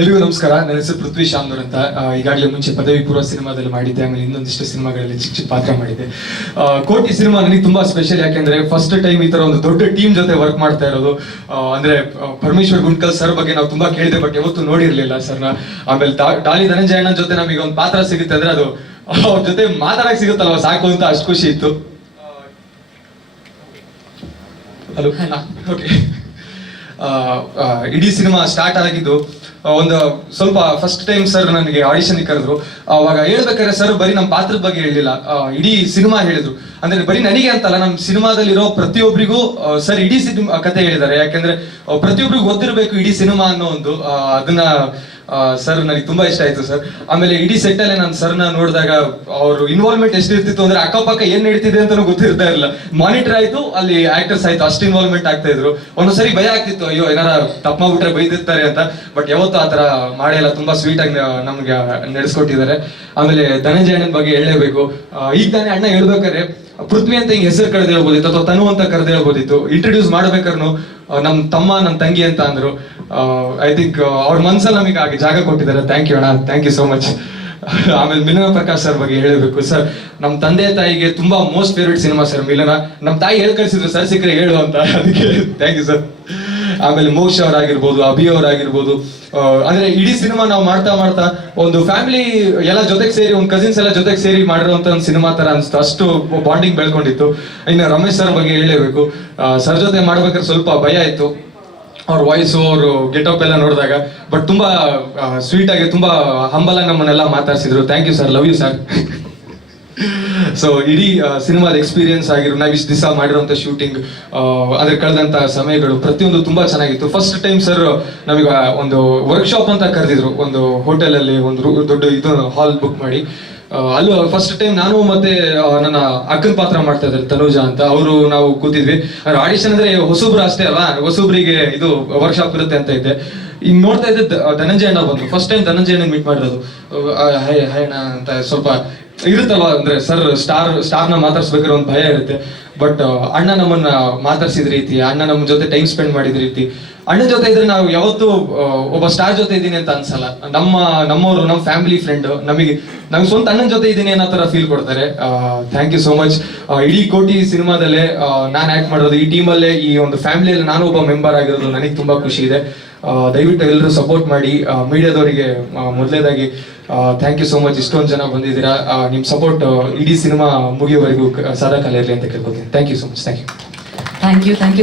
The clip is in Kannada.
ಎಲ್ರಿಗೂ ನಮಸ್ಕಾರ. ನನ್ನ ಹೆಸರು ಪೃಥ್ವಿ ಶಾಮ್ನೂರ್ ಅಂತ. ಈಗಾಗಲೇ ಮುಂಚೆ ಪದವಿ ಪೂರ್ವ ಸಿನಿಮಾದಲ್ಲಿ ಮಾಡಿದ್ದೆ. ಆಮೇಲೆ ಇನ್ನೊಂದಿಷ್ಟು ಸಿನಿಮಾಗಳಲ್ಲಿ ಚಿಕ್ಕ ಚಿಕ್ಕ ಪಾತ್ರ ಮಾಡಿದ್ದೆ. ಕೋಟಿ ಸಿನಿಮಾ ನನಗೆ ತುಂಬಾ ಸ್ಪೆಷಲ್ ಯಾಕೆಂದ್ರೆ ಫಸ್ಟ್ ಟೈಮ್ ಈ ತರ ಒಂದು ದೊಡ್ಡ ಟೀಮ್ ಜೊತೆ ವರ್ಕ್ ಮಾಡ್ತಾ ಇರೋದು. ಅಂದ್ರೆ ಪರಮೇಶ್ವರ್ ಗುಂಡ್ಕಲ್ ಸರ್ ಬಗ್ಗೆ ನಾವು ತುಂಬಾ ಕೇಳಿದೆ ಬಟ್ ಯಾವತ್ತು ನೋಡಿರ್ಲಿಲ್ಲ ಸರ್ನ ಆಮೇಲೆ ಡಾಲಿ ಧನಂಜಯ ಅಣ್ಣ ಜೊತೆ ನಮಗೆ ಒಂದು ಪಾತ್ರ ಸಿಗುತ್ತೆ ಅಂದ್ರೆ ಅದು ಅವ್ರ ಜೊತೆ ಮಾತಾಡಕ್ ಸಿಗುತ್ತಲ್ವ? ಸಾಕು ಅಂತ ಅಷ್ಟು ಖುಷಿ ಇತ್ತು. ಹಲೋ ಓಕೆ ಇಡೀ ಸಿನಿಮಾ ಸ್ಟಾರ್ಟ್ ಆಗಿದ್ದು ಒಂದು ಸ್ವಲ್ಪ ಫಸ್ಟ್ ಟೈಮ್ ಸರ್ ನನಗೆ ಆಡಿಷನ್ ಕರೆದ್ರು. ಅವಾಗ ಹೇಳ್ಬೇಕಾದ್ರೆ ಸರ್ ಬರೀ ನಮ್ಮ ಪಾತ್ರದ ಬಗ್ಗೆ ಹೇಳಿಲ್ಲ. ಇಡೀ ಸಿನಿಮಾ ಹೇಳಿದ್ರು. ಅಂದ್ರೆ ಬರೀ ನನಗೆ ಅಂತಲ್ಲ ನಮ್ಮ ಸಿನಿಮಾದಲ್ಲಿರೋ ಪ್ರತಿಯೊಬ್ಬರಿಗೂ ಸರ್ ಇಡೀ ಸಿನಿಮಾ ಕತೆ ಹೇಳಿದ್ದಾರೆ. ಯಾಕೆಂದ್ರೆ ಪ್ರತಿಯೊಬ್ಬರಿಗೂ ಗೊತ್ತಿರಬೇಕು ಇಡೀ ಸಿನಿಮಾ ಅನ್ನೋ ಒಂದು ಅದನ್ನ ಸರ್ ನನಗೆ ತುಂಬಾ ಇಷ್ಟ ಆಯ್ತು ಸರ್ ಆಮೇಲೆ ಇಡೀ ಸೆಟ್ ಅಲ್ಲೇ ನಾನು ಸರ್ನ ನೋಡಿದಾಗ ಅವ್ರ ಇನ್ವಾಲ್ವ್ಮೆಂಟ್ ಎಷ್ಟು ಇರ್ತಿತ್ತು ಅಂದ್ರೆ ಅಕ್ಕಪಕ್ಕ ಏನ್ ನಡೀತಿದೆ ಅಂತಾನು ಗೊತ್ತಿರ್ತಾ ಇರಲಿಲ್ಲ. ಮಾನಿಟರ್ ಆಯ್ತು, ಅಲ್ಲಿ ಆಕ್ಟರ್ಸ್ ಆಯ್ತು, ಅಷ್ಟು ಇನ್ವಾಲ್ವ್ಮೆಂಟ್ ಆಗ್ತಾ ಇದ್ರು. ಒಂದೊಂದ್ಸರಿ ಭಯ ಆಗ್ತಿತ್ತು, ಅಯ್ಯೋ, ಏನಾರ ತಪ್ಪ ಮಾಡ್ಬಿಟ್ರೆ ಬೈದಿರ್ತಾರೆ ಅಂತ. ಬಟ್ ಯಾವತ್ತೂ ಆತರ ಮಾಡಿಲ್ಲ, ತುಂಬಾ ಸ್ವೀಟ್ ಆಗಿ ನಮ್ಗೆ ನಡೆಸ್ಕೊಟ್ಟಿದ್ದಾರೆ. ಆಮೇಲೆ ಧನಂಜಯ ಅಣ್ಣನ ಬಗ್ಗೆ ಹೇಳಲೇಬೇಕು. ಈಗ ತಾನೇ ಅಣ್ಣ ಹೇಳ್ಬೇಕಾದ್ರೆ, ಪೃಥ್ವಿ ಅಂತ ಹೆಸರು ಕರೆದು ಹೇಳ್ಬೋದಿತ್ತು, ಅಥವಾ ತನು ಅಂತ ಕರೆದು ಹೇಳ್ಬೋದಿತ್ತು ಇಂಟ್ರೊಡ್ಯೂಸ್ ಮಾಡ್ಬೇಕಾರ್ನು ಆ, ನಮ್ ತಮ್ಮ ನಮ್ ತಂಗಿ ಅಂತ ಅಂದ್ರು. ಐ ಥಿಂಕ್ ಅವ್ರ ಮನ್ಸಲ್ಲಿ ನಮಗೆ ಹಾಗೆ ಜಾಗ ಕೊಟ್ಟಿದ್ದಾರೆ. ಥ್ಯಾಂಕ್ ಯು ಅಣ್ಣ. ಥ್ಯಾಂಕ್ ಯು ಸೋ ಮಚ್ ಆಮೇಲೆ ಮಿಲನ ಪ್ರಕಾಶ್ ಸರ್ ಬಗ್ಗೆ ಹೇಳಬೇಕು. ಸರ್ ನಮ್ಮ ತಂದೆ ತಾಯಿಗೆ ತುಂಬಾ ಮೋಸ್ಟ್ ಫೇವ್ರೆಟ್ ಸಿನಿಮಾ ಸರ್ ಮಿಲನ. ನಮ್ಮ ತಾಯಿ ಹೇಳ್ ಕಳ್ಸಿದ್ರು ಸರ್ ಸಿಕ್ಕರೆ ಹೇಳು ಅಂತ. ಅದಕ್ಕೆ ಥ್ಯಾಂಕ್ ಯು ಸರ್ ಆಮೇಲೆ ಮೋಕ್ಷ ಅವರಾಗಿರ್ಬೋದು, ಅಭಿ ಅವರಾಗಿರ್ಬೋದು. ಅಂದ್ರೆ ಇಡೀ ಸಿನಿಮಾ ನಾವು ಮಾಡ್ತಾ ಮಾಡ್ತಾ ಒಂದು ಫ್ಯಾಮಿಲಿ ಎಲ್ಲ ಜೊತೆಗೆ ಸೇರಿ, ಒಂದು ಕಸಿನ್ಸ್ ಎಲ್ಲ ಜೊತೆಗೆ ಸೇರಿ ಮಾಡಿರುವಂತ ಒಂದು ಸಿನಿಮಾ ತರ ಅನ್ಸ್ತು. ಅಷ್ಟು ಬಾಂಡಿಂಗ್ ಬೆಳ್ಕೊಂಡಿತ್ತು. ಇನ್ನು ರಮೇಶ್ ಸರ್ ಬಗ್ಗೆ ಹೇಳಲೇಬೇಕು. ಸರ್ ಜೊತೆ ಮಾಡ್ಬೇಕಾದ್ರೆ ಸ್ವಲ್ಪ ಭಯ ಇತ್ತು ಅವ್ರ ವಾಯ್ಸು ಅವರು ಗೆಟಪ್ ಎಲ್ಲ ನೋಡಿದಾಗ. ಬಟ್ ತುಂಬಾ ಸ್ವೀಟ್ ಆಗಿ ತುಂಬಾ ಹಂಬಲ ನಮ್ಮನ್ನೆಲ್ಲ ಮಾತಾಡ್ಸಿದ್ರು. Thank you sir love you sir so ಇಡೀ ಸಿನಿಮಾದ ಎಕ್ಸ್ಪೀರಿಯನ್ಸ್ ಆಗಿರೋ ನಾವು ಇಷ್ಟು ದಿವಸ ಮಾಡಿರುವಂತ ಶೂಟಿಂಗ್ ಅದ್ರ ಕಳೆದಂತ ಸಮಯಗಳು ಪ್ರತಿಯೊಂದು ತುಂಬಾ ಚೆನ್ನಾಗಿತ್ತು. ಫಸ್ಟ್ ಟೈಮ್ ಸರ್ ನಮಗೆ ಒಂದು ವರ್ಕ್ಶಾಪ್ ಅಂತ ಕರೆದಿದ್ರು. ಒಂದು ಹೋಟೆಲ್ ಅಲ್ಲಿ ಒಂದು ದೊಡ್ಡ ಇದು ಹಾಲ್ ಬುಕ್ ಮಾಡಿ. ಅಲ್ಲೂ ಫಸ್ಟ್ ಟೈಮ್ ನಾನು ಮತ್ತೆ ನನ್ನ ಅಕ್ಕನ ಪಾತ್ರ ಮಾಡ್ತಾ ಇದ್ದಾರೆ, ತನುಜಾ ಅಂತ. ಅವರು ನಾವು ಕೂತಿದ್ವಿ. ಆಡಿಷನ್ ಅಂದ್ರೆ ಹೊಸಬ್ರು ಅಷ್ಟೇ ಅಲ್ಲ ಹೊಸಬ್ರಿಗೆ ಇದು ವರ್ಕ್ಶಾಪ್ ಇರುತ್ತೆ ಅಂತ ಇದ್ದೆ. ಈಗ ನೋಡ್ತಾ ಇದ್ದೆ ಧನಂಜಯ ಅಣ್ಣ ಫಸ್ಟ್ ಟೈಮ್ ಧನಂಜಯ ಅಣ್ಣ ಮೀಟ್ ಮಾಡಿರೋದು. ಹೈ ಹೈ ಅಣ್ಣ ಅಂತ ಸ್ವಲ್ಪ ಇರುತ್ತಲ್ವಾ ಅಂದ್ರೆ ಸರ್ ಸ್ಟಾರ್ ಸ್ಟಾರ್ನ ಮಾತಾಡ್ಸ್ಬೇಕಾದ್ರೆ ಒಂದು ಭಯ ಇರುತ್ತೆ. ಬಟ್ ಅಣ್ಣ ನಮ್ಮನ್ನ ಮಾತಾಡ್ಸಿದ ರೀತಿ, ಅಣ್ಣ ನಮ್ಮ ಜೊತೆ ಟೈಮ್ ಸ್ಪೆಂಡ್ ಮಾಡಿದ ರೀತಿ, ಅಣ್ಣ ಜೊತೆ ಇದ್ರೆ ನಾವು ಯಾವತ್ತೂ ಒಬ್ಬ ಸ್ಟಾರ್ ಜೊತೆ ಇದ್ದೀನಿ ಅಂತ ಅನ್ಸಲ್ಲ. ನಮ್ಮ, ನಮ್ಮವರು ನಮ್ಮ ಫ್ಯಾಮಿಲಿ ಫ್ರೆಂಡ್ ನಮಗೆ, ನಮ್ಗೆ ಸ್ವಂತ ಅಣ್ಣನ ಜೊತೆ ಇದ್ದೀನಿ ಅನ್ನೋ ತರ ಫೀಲ್ ಕೊಡ್ತಾರೆ. ಥ್ಯಾಂಕ್ ಯು ಸೋ ಮಚ್ ಇಡೀ ಕೋಟಿ ಸಿನಿಮಾದಲ್ಲೇ ನಾನು ಆಕ್ಟ್ ಮಾಡೋದು ಈ ಟೀಮಲ್ಲೇ ಈ ಒಂದು ಫ್ಯಾಮಿಲಿಯಲ್ಲಿ ನಾನು ಒಬ್ಬ ಮೆಂಬರ್ ಆಗಿರೋದು ನನಗೆ ತುಂಬಾ ಖುಷಿ ಇದೆ. ದಯವಿಟ್ಟು ಎಲ್ಲರೂ ಸಪೋರ್ಟ್ ಮಾಡಿ ಮೀಡಿಯಾದವರಿಗೆ ಮೊದಲೇದಾಗಿ ಥ್ಯಾಂಕ್ ಯು ಸೋ ಮಚ್ ಇಷ್ಟೊಂದು ಜನ ಬಂದಿದ್ದೀರಾ. ನಿಮ್ಮ ನಿಮ್ ಸಪೋರ್ಟ್ ಇಡೀ ಸಿನಿಮಾ ಮುಗಿಯುವವರೆಗೂ ಸಾಧಕಾಲ ಇರಲಿ ಅಂತ ಕೇಳ್ಕೊತೀನಿ. Thank you so much thank you thank you thank you